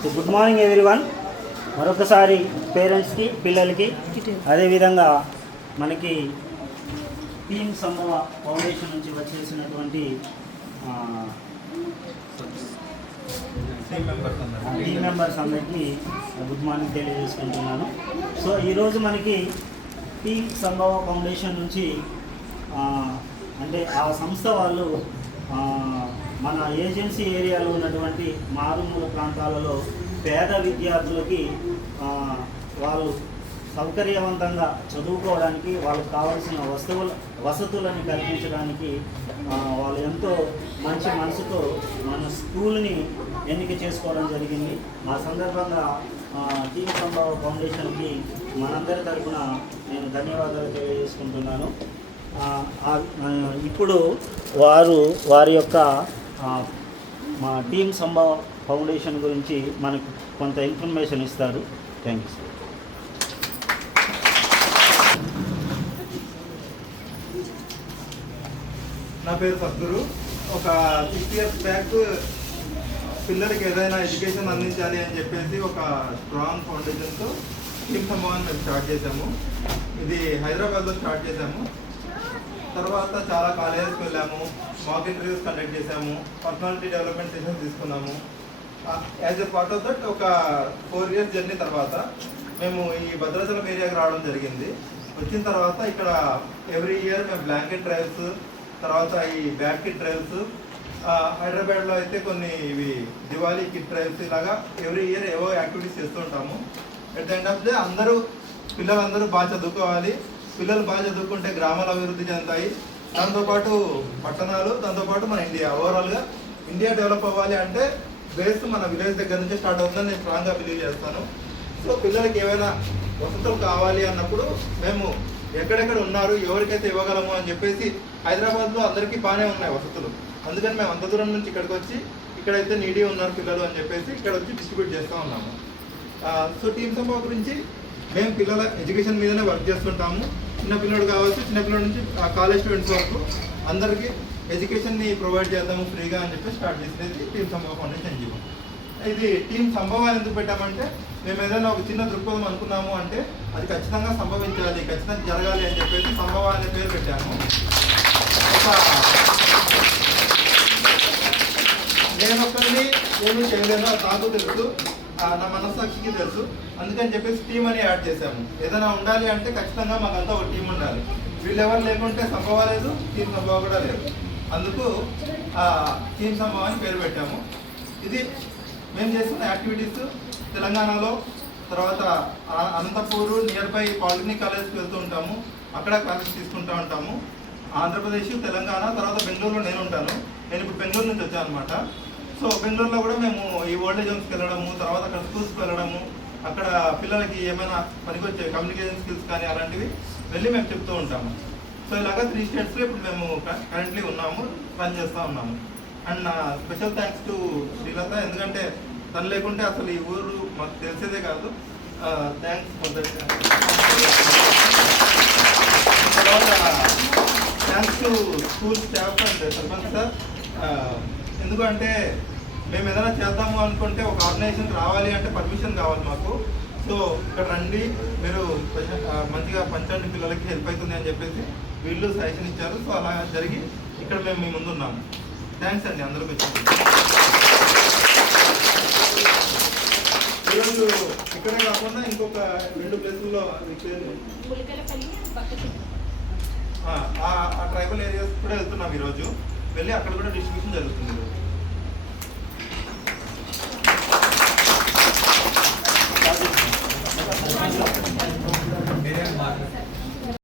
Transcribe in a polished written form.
So good morning everyone. మరొకసారి పేరెంట్స్కి, పిల్లలకి, అదేవిధంగా మనకి టీమ్ సంభవ ఫౌండేషన్ నుంచి వచ్చేసినటువంటి టీమ్ మెంబర్స్ అందరికీ గుడ్ మార్నింగ్ తెలియజేసుకుంటున్నాను. సో ఈరోజు మనకి టీమ్ సంభవ ఫౌండేషన్ నుంచి అంటే ఆ సంస్థ వాళ్ళు మన ఏజెన్సీ ఏరియాలో ఉన్నటువంటి మారుమూల ప్రాంతాలలో పేద విద్యార్థులకి వాళ్ళు సౌకర్యవంతంగా చదువుకోవడానికి వాళ్ళకు కావాల్సిన వసతులను కల్పించడానికి వాళ్ళు ఎంతో మంచి మనసుతో మన స్కూల్ని ఎన్నిక చేసుకోవడం జరిగింది. ఆ సందర్భంగా టీమ్ సంభవ ఫౌండేషన్కి మనందరి తరఫున నేను ధన్యవాదాలు తెలియజేసుకుంటున్నాను. ఇప్పుడు వారి యొక్క మా టీమ్ సంభవ ఫౌండేషన్ గురించి మనకు కొంత ఇన్ఫర్మేషన్ ఇస్తారు. Thank you sir. నా పేరు సద్గురు. ఒక 6 years బ్యాక్ పిల్లలకి ఏదైనా ఎడ్యుకేషన్ అందించాలి అని చెప్పేసి ఒక స్ట్రాంగ్ ఫౌండేషన్తో టీమ్ సంభవాన్ని మేము స్టార్ట్ చేసాము. ఇది హైదరాబాద్లో స్టార్ట్ చేసాము. తర్వాత చాలా కాలేజెస్కి వెళ్ళాము, మాక్ ఇంటర్వ్యూస్ కండక్ట్ చేసాము, పర్సనాలిటీ డెవలప్మెంట్ సెషన్స్ తీసుకున్నాము. As a part of that ఒక 4 years జర్నీ తర్వాత మేము ఈ భద్రాచలం ఏరియాకి రావడం జరిగింది. వచ్చిన తర్వాత ఇక్కడ ఎవ్రీ ఇయర్ మేము బ్లాంకెట్ డ్రైవ్స్, తర్వాత ఈ బ్యాగ్ కిట్ డ్రైవ్స్, హైదరాబాద్లో అయితే కొన్ని ఇవి దివాళీ కిట్ డ్రైవ్స్, ఇలాగా ఎవ్రీ ఇయర్ ఏవో యాక్టివిటీస్ చేస్తూ ఉంటాము. At the end of day పిల్లలందరూ బాగా చదువుకోవాలి. పిల్లలు బాగా చదువుకుంటే గ్రామాలు అభివృద్ధి చెందుతాయి, దాంతోపాటు పట్టణాలు, దాంతోపాటు మన ఇండియా ఓవరాల్గా ఇండియా డెవలప్ అవ్వాలి అంటే బేస్ మన విలేజ్ దగ్గర నుంచి స్టార్ట్ అవుతుందని నేను స్ట్రాంగ్గా బిలీవ్ చేస్తాను. సో పిల్లలకి ఏమైనా వసతులు కావాలి అన్నప్పుడు మేము ఎక్కడెక్కడ ఉన్నారు, ఎవరికైతే ఇవ్వగలము అని చెప్పేసి హైదరాబాద్లో అందరికీ బాగానే ఉన్నాయి వసతులు. అందుకని మేము అంత దూరం నుంచి ఇక్కడికి వచ్చి ఇక్కడైతే నీడీ ఉన్నారు పిల్లలు అని చెప్పేసి ఇక్కడ వచ్చి డిస్ట్రిబ్యూట్ చేస్తూ ఉన్నాము. సో టీమ్ సంభవ గురించి మేము పిల్లల ఎడ్యుకేషన్ మీదనే వర్క్ చేస్తుంటాము. చిన్నపిల్లడు కావచ్చు, చిన్నపిల్లల నుంచి కాలేజ్ స్టూడెంట్స్ వరకు అందరికీ ఎడ్యుకేషన్ని ప్రొవైడ్ చేద్దాము ఫ్రీగా అని చెప్పి స్టార్ట్ చేసేది టీమ్ సంభవ ఫౌండేషన్ ఎన్జిఓ. ఇది టీమ్ సంభవాన్ని ఎందుకు పెట్టామంటే మేము ఏదైనా ఒక చిన్న దృక్పథం అనుకున్నాము అంటే అది ఖచ్చితంగా సంభవించాలి, ఖచ్చితంగా జరగాలి అని చెప్పేసి సంభవ అనే పేరు పెట్టాము. నేను ఒక్కరిని ఏమీ చేయలేదో నాకు తెలుసు, నా మనస్సాక్షికి తెలుసు. అందుకని చెప్పేసి టీం అని యాడ్ చేసాము. ఏదైనా ఉండాలి అంటే ఖచ్చితంగా మాకంతా ఒక టీం ఉండాలి. వీళ్ళెవరు లేకుంటే సంభవ లేదు, టీం సంభవ కూడా లేదు. అందుకు టీం సంభవ అని పేరు పెట్టాము. ఇది మేము చేస్తున్న యాక్టివిటీస్ తెలంగాణలో, తర్వాత అనంతపూర్ నియర్ బై పాలిటెక్నిక్ కాలేజ్కి వెళ్తూ ఉంటాము, అక్కడ క్లాసెస్ తీసుకుంటూ ఉంటాము. ఆంధ్రప్రదేశ్, తెలంగాణ, తర్వాత బెంగళూరులో నేను ఉంటాను. నేను ఇప్పుడు బెంగళూరు నుంచి వచ్చాను అనమాట. సో బెంగళూరులో కూడా మేము ఈ ఓల్డేజ్ హోమ్స్కి వెళ్ళడము, తర్వాత అక్కడ స్కూల్స్కి వెళ్ళడము, అక్కడ పిల్లలకి ఏమైనా పనికొచ్చే కమ్యూనికేషన్ స్కిల్స్ కానీ అలాంటివి వెళ్ళి మేము చెప్తూ ఉంటాము. సో ఇలాగా 3 స్టేట్స్లో ఇప్పుడు మేము కరెంట్లీ ఉన్నాము, రన్ చేస్తూ ఉన్నాము. అండ్ నా స్పెషల్ థ్యాంక్స్ టు శ్రీలత, ఎందుకంటే తను లేకుంటే అసలు ఈ ఊరు మాకు తెలిసేదే కాదు. Thanks for that. తర్వాత thanks to school staff and sarpanch sir. ఎందుకంటే మేము ఏదైనా చేద్దాము అనుకుంటే ఒక ఆర్గనైజేషన్ రావాలి అంటే పర్మిషన్ కావాలి మాకు. సో ఇక్కడ రండి, మీరు మంచిగా పంచండి, పిల్లలకి హెల్ప్ అవుతుంది అని చెప్పేసి వీళ్ళు సజెషన్ ఇచ్చారు. సో అలా జరిగి ఇక్కడ మేము మీ ముందు ఉన్నాము. థ్యాంక్స్ అండి అందరికీ. ఈరోజు ఇక్కడే కాకుండా ఇంకొక 2 ప్లేసుల్లో ఆ ట్రైబల్ ఏరియాస్ కూడా వెళ్తున్నాం. ఈరోజు వెళ్ళి అక్కడ కూడా డిస్ట్రిబ్యూషన్ జరుగుతుంది.